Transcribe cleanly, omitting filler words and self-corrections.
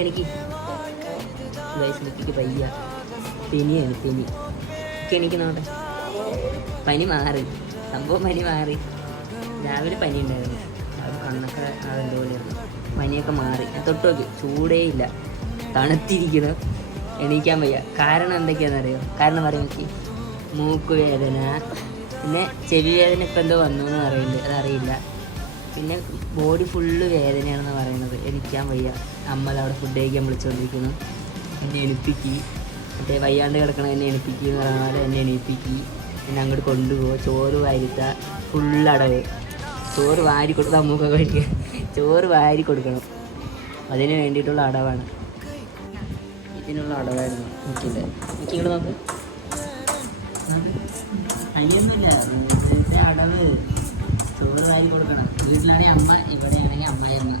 എനിക്ക് വയസ്സിലേക്ക് വയ്യ. പനിയാണ് പനി. എനിക്ക് നോട്ടെ പനി മാറി, സംഭവം പനി മാറി. രാവിലെ പനി ഉണ്ടായിരുന്നു, കണ്ണൊക്കെ എന്തോലെയായിരുന്നു. പനിയൊക്കെ മാറി. ഞാൻ തൊട്ട് നോക്കി, ചൂടേ ഇല്ല, തണുത്തിരിക്കുന്നു, എണീക്കാൻ വയ്യ. കാരണം എന്തൊക്കെയാണെന്നറിയോ? കാരണം പറയാൻ നോക്കി, മൂക്ക് വേദന, പിന്നെ ചെവി വേദന ഇപ്പം എന്തോ വന്നു എന്ന് പറയുന്നുണ്ട്, അതറിയില്ല. പിന്നെ ബോഡി ഫുള്ള് വേദനയാണെന്ന് പറയുന്നത്. എണീക്കാൻ വയ്യ. അമ്മ അവിടെ ഫുഡ് കഴിക്കാൻ വിളിച്ചുകൊണ്ടിരിക്കുന്നു. എന്നെ എണിപ്പിക്കി, മറ്റേ വയ്യാണ്ട് കിടക്കണം, എന്നെ എണിപ്പിക്കി എന്ന് പറഞ്ഞാൽ എന്നെ എണീപ്പിക്കി. എന്നെ അങ്ങോട്ട് കൊണ്ടുപോകും. ചോറ് വാരിത്ത ഫുള്ളടവ്. ചോറ് വാരി കൊടുത്താൽ അമ്മൂക്കൊക്കെ കഴിക്കുക. ചോറ് വാരി കൊടുക്കണം, അതിന് വേണ്ടിയിട്ടുള്ള അടവാണ്. ഇതിനുള്ള അടവായിരുന്നു എനിക്കില്ല. എനിക്കിങ്ങോട്ട് നോക്ക്, കയ്യൊന്നുമില്ല, അടവ്. ചോറ് വാരി കൊടുക്കണം. വീട്ടിലാണെങ്കിൽ അമ്മ, ഇവിടെയാണെങ്കിൽ അമ്മയമ്മ.